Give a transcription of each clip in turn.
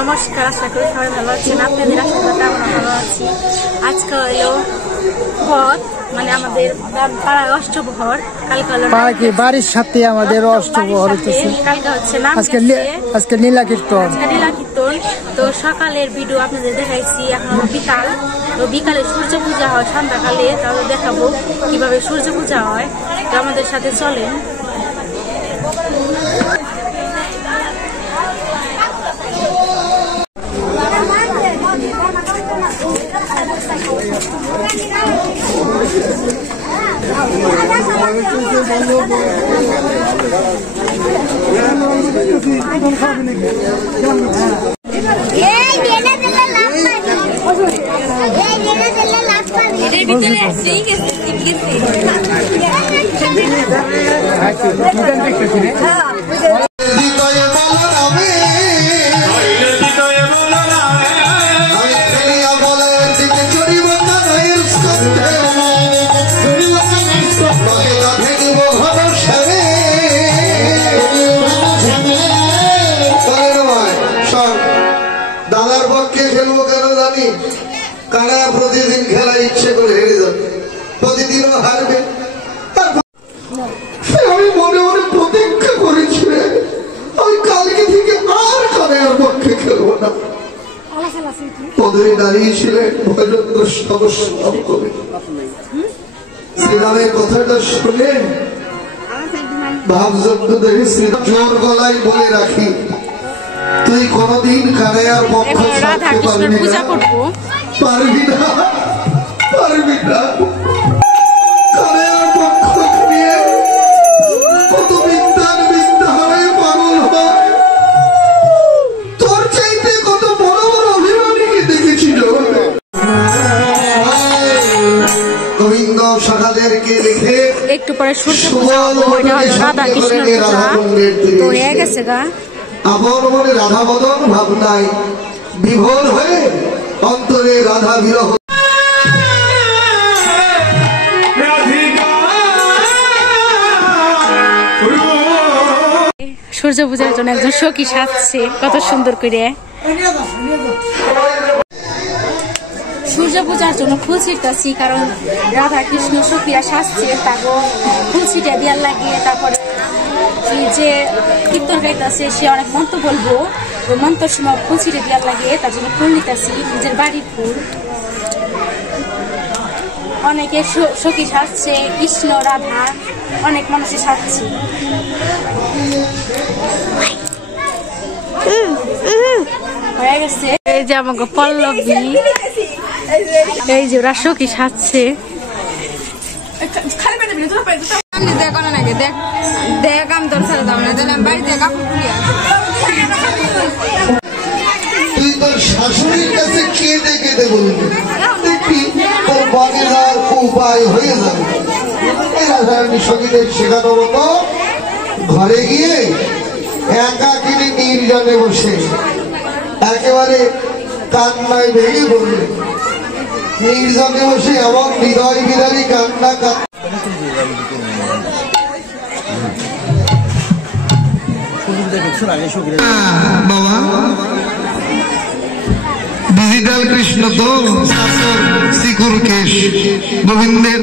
নমস্কার, আশা করি সবাই ভালো আছেন। আপনাদের আশীর্বাদে আমরা ভালো আছি। আজকে হলো পথ মানে আমাদের পাড়ায় অষ্টপ্রহর, কালকে বাড়ির সাথে আমাদের অষ্টপ্রহর হচ্ছে। কালকে হচ্ছে আজকে নীলা কীর্তন। তো সকালের ভিডিও আপনাদের দেখাইছি। এখন বিকাল, তো বিকালে সূর্য পূজা হয় সন্ধ্যাকালে, তাহলে দেখাবো কিভাবে সূর্য পূজা হয়। তো আমাদের সাথে চলেন। দাদার পক্ষে খেলবো কেন জানি, কারা প্রতিদিন খেলা ইচ্ছে করে হেরে যাবে, প্রতিদিনও হারবে। আমি মনে মনে প্রতিজ্ঞা করেছি আমি কালকে থেকে আর কারার পক্ষে খেলবো না। পদে দাঁড়িয়েছিলেন ভজেন্দ্র সবস্ব কবি। শ্রীরামের কথাটা শুনে ভাবযন্ত্র দেখে শ্রীরাম জোর গলায় বলে রাখি, তুই কোনদিন কানাইয়ার পক্ষ ছাড়তে পারবি না, পারবি না, পারবি না। কানাইয়ার পক্ষ নিয়ে কত বিদ্যান বিদ্যা হয়ে পাগল হয়। তোর চাইতে কত বড় বড় অভিমানীকে দেখেছি জগতে। গোবিন্দ সখাদেরকে রেখে একটু পরে সূর্য পূজা হবে, রাধা কৃষ্ণের পূজা তো হয়ে গেছে গা। আমার মনে রাধা বদন ভাবনায় বিভোর হয়ে অন্তরে রাধা বিরহ। সূর্য পূজার জন্য একজন সখী সাজছে কত সুন্দর করে। সূর্য পূজার জন্য ফুল ছিটতেছি, কারণ রাধা কৃষ্ণ সখীরা সাজছে, তাকে ফুল ছিটা দেওয়ার লাগে। তারপরে যে কীর্তন গাইতেছে সে অনেক মন্ত্র বলবো, ওই মন্ত্রের সময় ফুল ছিটে দেওয়ার লাগে, তার জন্য ফুল নিতেছি, নিজের বাড়ির ফুল। অনেকে সখী সাজছে, কৃষ্ণ রাধা অনেক মানুষই সাজছে। হয়ে গেছে এই যে আমাকে পল্লবী, এই যে ওরা সখী সাজছে। তুই তোর শাশুড়ির কাছে কেঁদে কেঁদে বলবি, দেখবি তোর বাগের উপায় হয়ে যাবে। সঙ্গীদের শেখানো মতো ঘরে গিয়ে একাকিনী নির্জনে বসে একেবারে কান্নায় ভেঙে পড়বে। নির্জনে বসে এমন হৃদয় বিদারী কান্না বাবা ডিজিটাল কৃষ্ণ তো শিকুর কেশ গোবিন্দের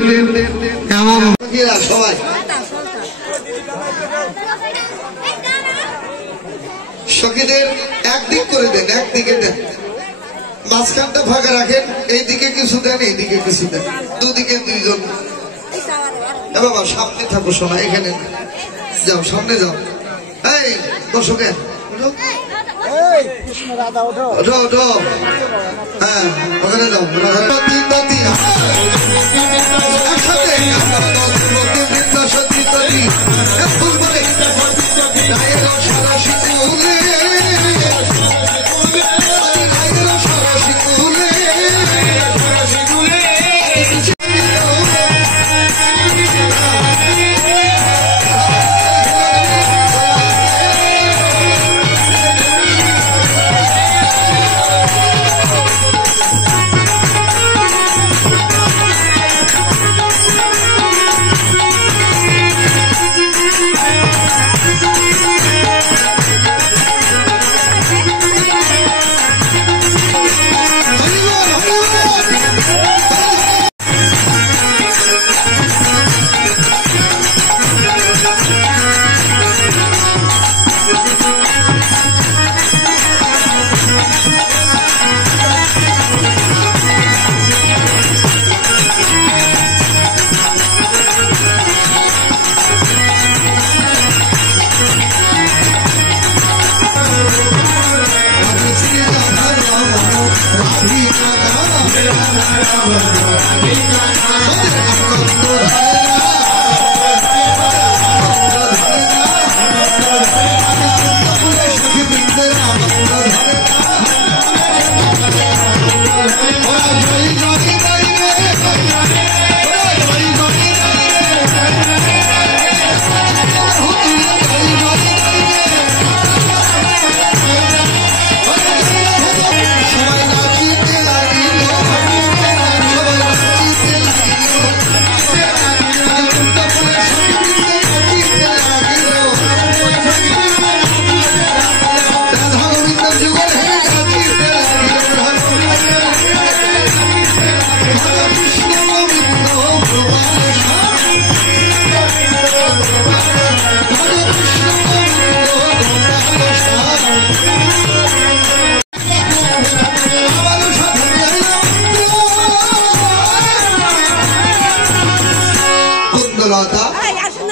এমন সবাই সখীদের একদিক করে দেন, একদিকে দেন, মাঝখানটা ফাঁকা রাখেন। এইদিকে কিছু দেন, এইদিকে কিছু দেন, দুদিকে দুইজন। বাবা সামনে থাকো, শোনা এখানে যাও, সামনে যাও। এই বসো কেন, হ্যাঁ ওখানে যাও।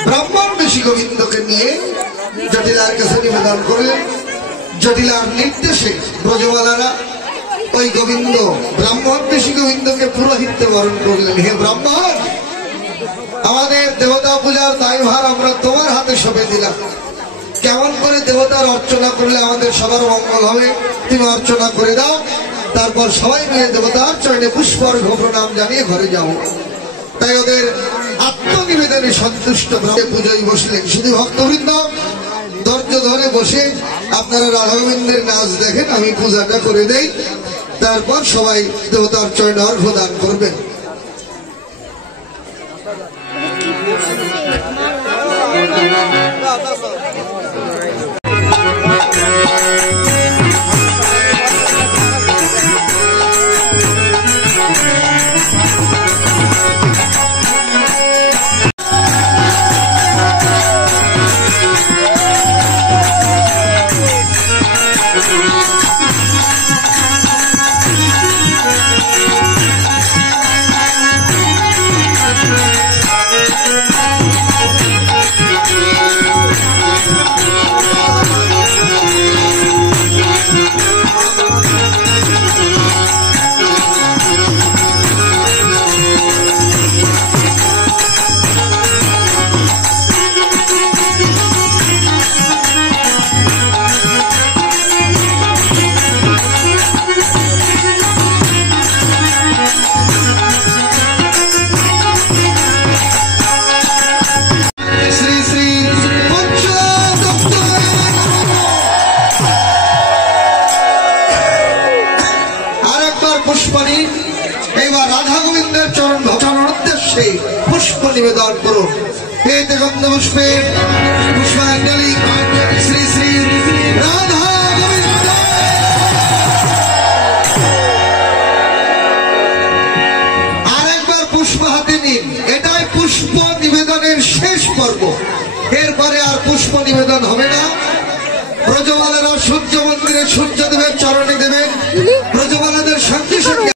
ব্রাহ্মণ বেশি গোবিন্দকে নিয়ে জটিলার কাছে নিবেদন করলেন। জটিলার নির্দেশে ব্রজবালারা ওই গোবিন্দ ব্রাহ্মণ বেশি গোবিন্দকে পুরোহিত্য বরণ করলেন। হে ব্রাহ্মণ, আমাদের দেবতা পূজার দায়ভার আমরা তোমার হাতে সঁপে দিলাম। কেমন করে দেবতার অর্চনা করলে আমাদের সবার মঙ্গল হবে তুমি অর্চনা করে দাও। তারপর সবাই মিলে দেবতার চরণে পুষ্পার্ঘ্য প্রণাম জানিয়ে ঘরে যাও। তাই ওদের আত্মনিবেদনে সন্তুষ্ট পুজোয় বসলেন। শুধু ভক্তবৃন্দ ধৈর্য ধরে বসে আপনারা রাধা গোবিন্দের নাচ দেখেন, আমি পূজাটা করে দেই, তারপর সবাই দেবতার চরণে অর্ঘ্য দান করবেন। পুষ্প নিবেদন করুন। এই গন্ধ পুষ্পে পুষ্পাঞ্জলি শ্রী শ্রী রাধা গোবিন্দ। আরেকবার পুষ্প হাতে নিন। এটাই পুষ্প নিবেদনের শেষ পর্ব। এরপরে আর পুষ্প নিবেদন হবে না। ব্রজবালারা সূর্য মন্দিরে সূর্যদেবের চরণে দেবেন। ব্রজবালাদের সঙ্গে সঙ্গে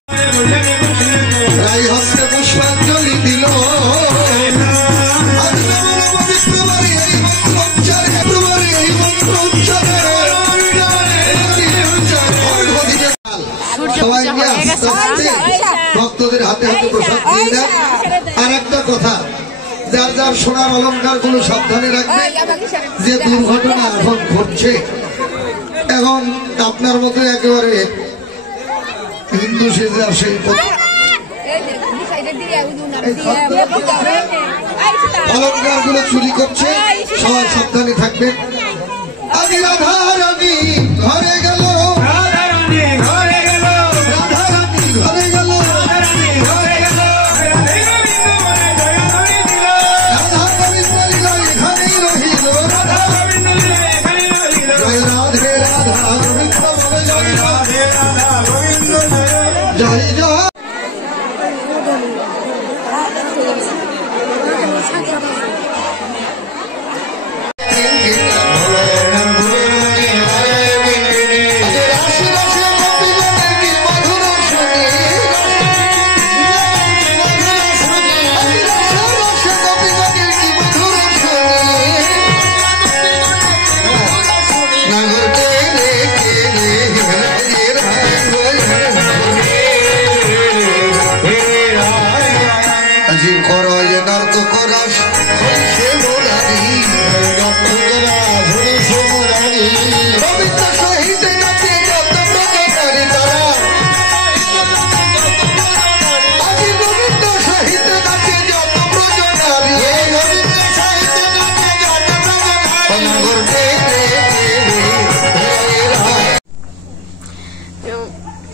রাই হস্তে পুষ্পাঞ্জলি দিল। ভক্তদের হাতে হাতে প্রসাদ দিয়ে দেন। আর একটা কথা, যার যার সোনার অলঙ্কার গুলো সাবধানে রাখবেন। যে দুর্ঘটনা এখন ঘটছে, এখন আপনার মতো একেবারে হিন্দু সেজে আসে অলঙ্কার গুলো চুরি করছে, সবাই সাবধানে থাকবেন। আদি রাধা রানী ঘরে গেল, রাধা রানী ঘরে গেল, রাধা রানী ঘরে গেল, রাধা গোবিন্দের লয় এখানেই রহিল, রাধা রাধে রাধা গোবিন্দ জয় রাধে রাধা গোবিন্দ জয় জয়।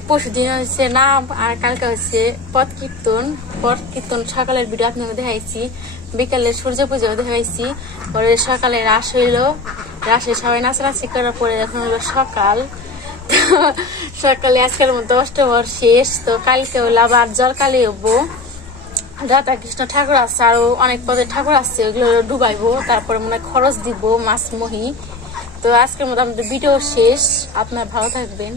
পরশুদিন হচ্ছে নাম আর কালকে হচ্ছে পথ কীর্তন সকালের ভিডিও আপনাকে দেখাইছি, বিকালে সূর্য পূজাও দেখাইছি, পরে সকালে রাস হইলো, রাসে সবাই নাচানাচি করার পরে এখন হলো সকাল। সকালে আজকের মতো অষ্টমর শেষ, তো কালকে হলো আবার জলকালি হবো, রাধা কৃষ্ণ ঠাকুর আছে, আরো অনেক পদের ঠাকুর আছে, ওইগুলো ডুবাইবো, তারপরে মনে খরচ দিব মাছ মহি। তো আজকের মতো আমাদের ভিডিও শেষ, আপনারা ভালো থাকবেন।